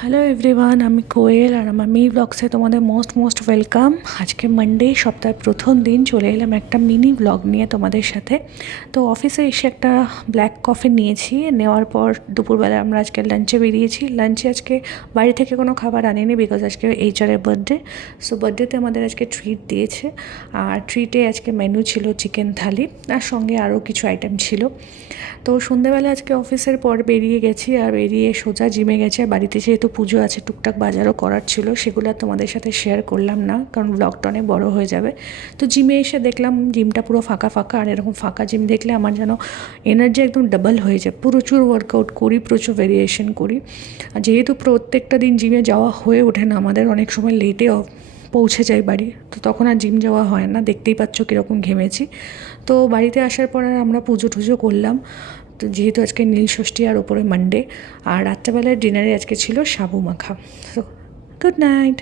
Hello everyone, আমি কোয়েল আর আমার me ব্লগসে তোমাদের মোস্ট ওয়েলকাম। আজকে মানডে, সপ্তাহের প্রথম দিন চলে এলাম একটা মিনি ব্লগ নিয়ে তোমাদের সাথে। তো অফিসে এসে একটা ব্ল্যাক কফি নিয়েছি, নেওয়ার পর দুপুরবেলা আমরা আজকে লাঞ্চে বেরিয়েছি। লাঞ্চে আজকে বাড়ি থেকে কোনো খাবার আনিনি, বিকজ আজকে এইচআরের বার্থডে। সো বার্থডেতে আমাদের আজকে ট্রিট দিয়েছে, আর ট্রিটে আজকে মেনু ছিল চিকেন থালি, আর সঙ্গে আরও কিছু আইটেম ছিল। তো সন্ধ্যেবেলা আজকে অফিসের পর বেরিয়ে গেছি, আর বেরিয়ে সোজা জিমে গেছে। বাড়িতে যেহেতু পুজো আছে, টুকটাক বাজারও করার ছিল, সেগুলো আর তোমাদের সাথে শেয়ার করলাম না, কারণ ব্লগটা অনেক বড়ো হয়ে যাবে। তো জিমে এসে দেখলাম জিমটা পুরো ফাঁকা ফাঁকা, আর এরকম ফাঁকা জিম দেখলে আমার যেন এনার্জি একদম ডাবল হয়ে যায়। প্রচুর ওয়ার্কআউট করি, প্রচুর ভেরিয়েশন করি। আর যেহেতু প্রত্যেকটা দিন জিমে যাওয়া হয়ে ওঠে না আমাদের, অনেক সময় লেটে পৌঁছে যাই বাড়ি, তো তখন আর জিম যাওয়া হয় না। দেখতেই পাচ্ছ কীরকম ঘেমেছি। তো বাড়িতে আসার পর আর আমরা পুজো টুজো করলাম, তো যেহেতু আজকে নীল ষষ্ঠী আর ওপরে মানডে। আর রাত্রেবেলার ডিনারে আজকে ছিল সাবু মাখা। তো গুড নাইট।